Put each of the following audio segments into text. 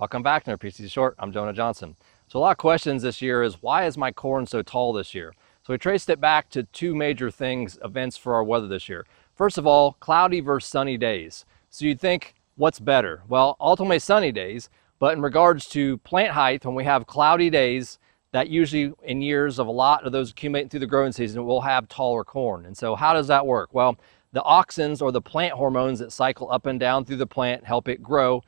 Welcome back to our PCT Short. I'm Jonah Johnson. So a lot of questions this year is, why is my corn so tall this year? So we traced it back to two major events for our weather this year. First of all, cloudy versus sunny days. So you'd think, what's better? Well, ultimately sunny days, but in regards to plant height, when we have cloudy days, that usually in years of a lot of those accumulating through the growing season, we'll have taller corn. And so how does that work? Well, the auxins, or the plant hormones that cycle up and down through the plant, help it grow,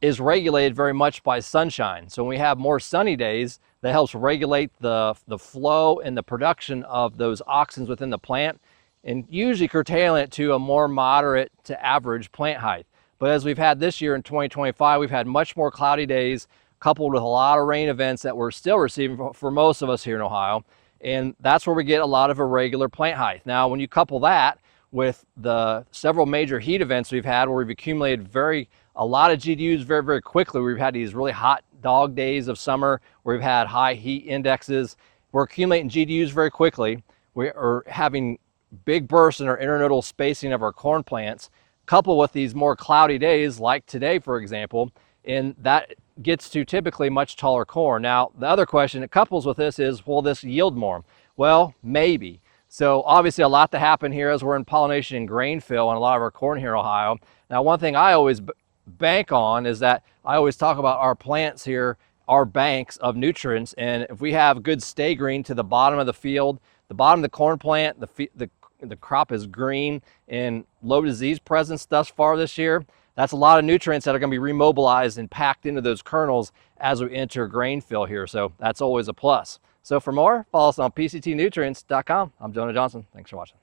is regulated very much by sunshine. So when we have more sunny days, that helps regulate the flow and the production of those auxins within the plant, and usually curtailing it to a more moderate to average plant height. But as we've had this year in 2025, we've had much more cloudy days, coupled with a lot of rain events that we're still receiving for most of us here in Ohio. And that's where we get a lot of irregular plant height. Now, when you couple that with the several major heat events we've had, where we've accumulated a lot of GDUs very, very quickly. We've had these really hot dog days of summer where we've had high heat indexes. We're accumulating GDUs very quickly. We are having big bursts in our internodal spacing of our corn plants, coupled with these more cloudy days like today, for example, and that gets to typically much taller corn. Now, the other question that couples with this is, will this yield more? Well, maybe. So obviously a lot to happen here as we're in pollination and grain fill on a lot of our corn here in Ohio. Now, one thing I always bank on is that I always talk about our plants here, our banks of nutrients, and if we have good stay green to the bottom of the field, the bottom of the corn plant, the crop is green and low disease presence thus far this year, that's a lot of nutrients that are going to be remobilized and packed into those kernels as we enter grain fill here. So that's always a plus. So for more, follow us on PCTnutrients.com. I'm Jonah Johnson. Thanks for watching.